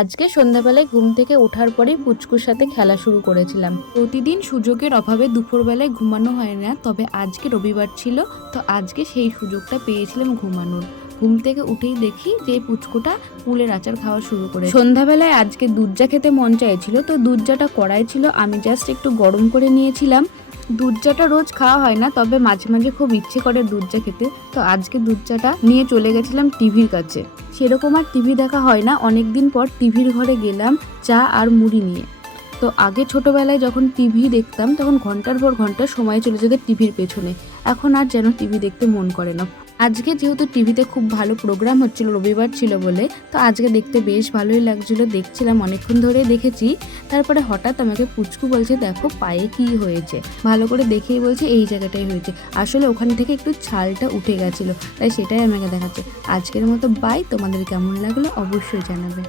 আজকে সন্ধ্যাবেলায় ঘুম থেকে ওঠার পরেই পুচকুর সাথে খেলা শুরু করেছিলাম। প্রতিদিন সুযোগের অভাবে দুপুরবেলায় ঘুমানো হয় না, তবে আজকে রবিবার ছিল, তো আজকে সেই সুযোগটা পেয়েছিলাম ঘুমানোর। ঘুম থেকে উঠেই দেখি যে পুচকুটা কুলের আচার খাওয়া শুরু করে। সন্ধ্যাবেলায় আজকে দুধ চা খেতে মন চাইছিল, তো দুধ চাটা কড়াই ছিল, আমি জাস্ট একটু গরম করে নিয়েছিলাম। দুধ চাটা রোজ খাওয়া হয় না, তবে মাঝে মাঝে খুব ইচ্ছে করে দুধ চা খেতে, তো আজকে দুধ চাটা নিয়ে চলে গেছিলাম টিভির কাছে। সেরকম আর টিভি দেখা হয় না, অনেকদিন পর টিভির ঘরে গেলাম চা আর মুড়ি নিয়ে। তো আগে ছোটবেলায় যখন টিভি দেখতাম তখন ঘন্টার পর ঘন্টা সময় চলে যেত টিভির পেছনে, এখন আর যেন টিভি দেখতে মন করে না। আজকে যেহেতু টিভিতে খুব ভালো প্রোগ্রাম হচ্ছিল, রবিবার ছিল বলে, তো আজকে দেখতে বেশ ভালোই লাগছিল, দেখছিলাম অনেকক্ষণ ধরে দেখেছি। তারপরে হঠাৎ আমাকে পুচকু বলছে, দেখো পায়ে কি হয়েছে। ভালো করে দেখেই বলছে এই জায়গাটাই হয়েছে, আসলে ওখান থেকে একটু ছালটা উঠে গেছিলো, তাই সেটাই আমাকে দেখাচ্ছে। আজকের মতো বাই, তোমাদের কেমন লাগলো অবশ্যই জানাবে।